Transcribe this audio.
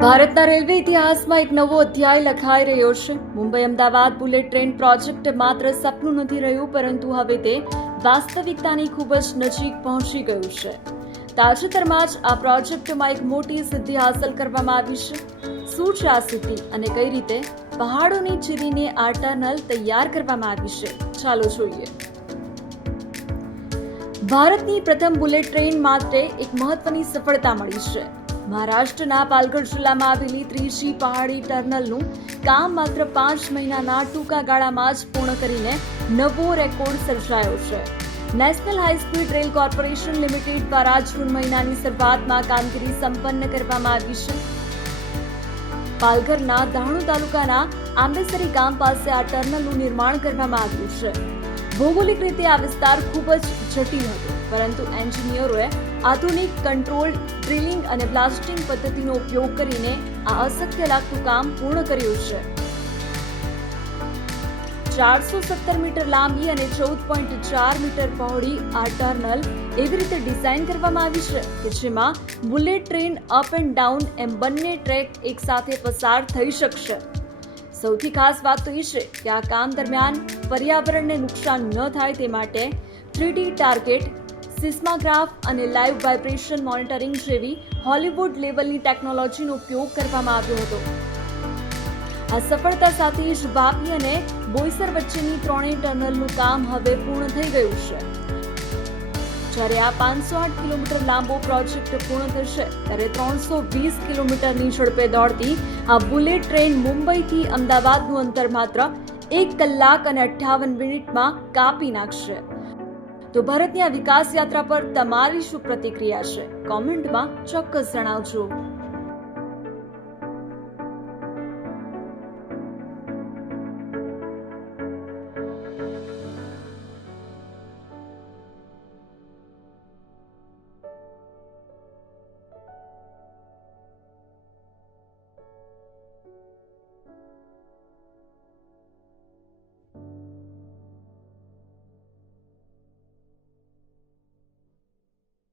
ભારતના રેલવે ઇતિહાસમાં એક નવો અધ્યાય લખાઈ રહ્યો છે. Mumbai Ahmedabad bullet train project માત્ર સપનું નથી રહ્યું, પરંતુ હવે તે વાસ્તવિકતાની ખૂબ જ નજીક પહોંચી ગયું છે. તાજેતરમાં જ આ પ્રોજેક્ટમાં એક મોટી સિદ્ધિ હાંસલ કરવામાં આવી છે. શું છે આ સિદ્ધિ અને કઈ રીતે પહાડોને ચીરીને આ ટનલ તૈયાર કરવામાં આવી છે? ચાલો જોઈએ. ભારતની પ્રથમ બુલેટ ટ્રેન માટે એક મહત્વની સફળતા મળી છે. મહારાષ્ટ્રના પાલઘર જિલ્લામાં આવેલી ત્રીજી પહાડી ટનલનું કામ માત્ર 5 મહિનાના ટૂંકા ગાળામાં જ પૂર્ણ કરીને નવો રેકોર્ડ સર્જાયો છે. National high speed rail corporation limited દ્વારા જૂન મહિનાની શરૂઆતમાં કામગીરી સંપન્ન કરવામાં આવી છે. પાલઘરના દાણુ તાલુકાના આંબેસરી ગામ પાસે આ ટનલનું નિર્માણ કરવામાં આવ્યું છે. ભૌગોલિક રીતે આ વિસ્તાર ખૂબ જ જટિલ હતો, પરંતુ એન્જિનિયરોએ આધુનિક કંટ્રોલ ડ્રિલિંગ અને બ્લાસ્ટિંગ પદ્ધતિનો ઉપયોગ કરીને આ અશક્ય લાગતું કામ પૂર્ણ કર્યું છે. 417 મીટર લાંબી અને 14.4 મીટર પહોળી આ ટનલ એવી રીતે ડિઝાઇન કરવામાં આવી છે કે જેમાં bullet train up and down એમ બંને ટ્રેક એકસાથે પસાર થઈ શકશે. સૌથી ખાસ વાત તો એ છે કે આ કામ દરમિયાન પર્યાવરણને નુકસાન ન થાય તે માટે 3D ટાર્ગેટ, સિસ્માગ્રાફ અને લાઈવ વાઇબ્રેશન મોનિટરિંગ જેવી હોલિવૂડ લેવલની ટેકનોલોજીનો ઉપયોગ કરવામાં આવ્યો હતો. આ સફળતા સાથે જ વાપી અને બોઈસર વચ્ચેની ત્રણેય ટનલનું કામ હવે પૂર્ણ થઈ ગયું છે. જ્યારે આ 508 કિલોમીટર લાંબો પ્રોજેક્ટ પૂર્ણ થશે ત્યારે 320 કિલોમીટરની ઝડપે દોડતી આ બુલેટ ટ્રેન મુંબઈથી અમદાવાદનું અંતર માત્ર 1 કલાક અને 58 મિનિટમાં કાપી નાખશે. તો ભારતની આ વિકાસ યાત્રા પર તમારી શું પ્રતિક્રિયા છે? કોમેન્ટમાં ચોક્કસ જણાવજો.